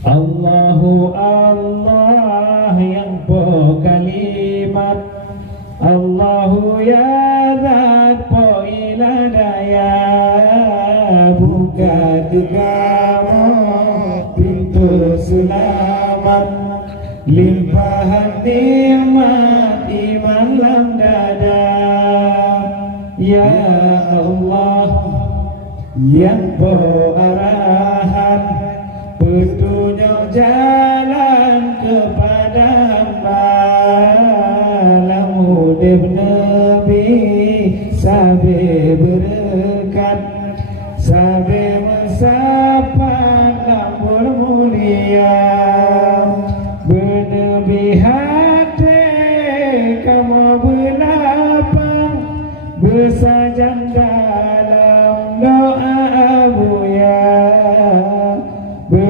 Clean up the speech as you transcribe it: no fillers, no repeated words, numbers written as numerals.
Allahu Allah yang po kalimat, Allahu ya zat po iladaya, buka kamu pintu selamat, limpahan nikmat iman dalam dada. Ya Allah yang po arahan, petunjuk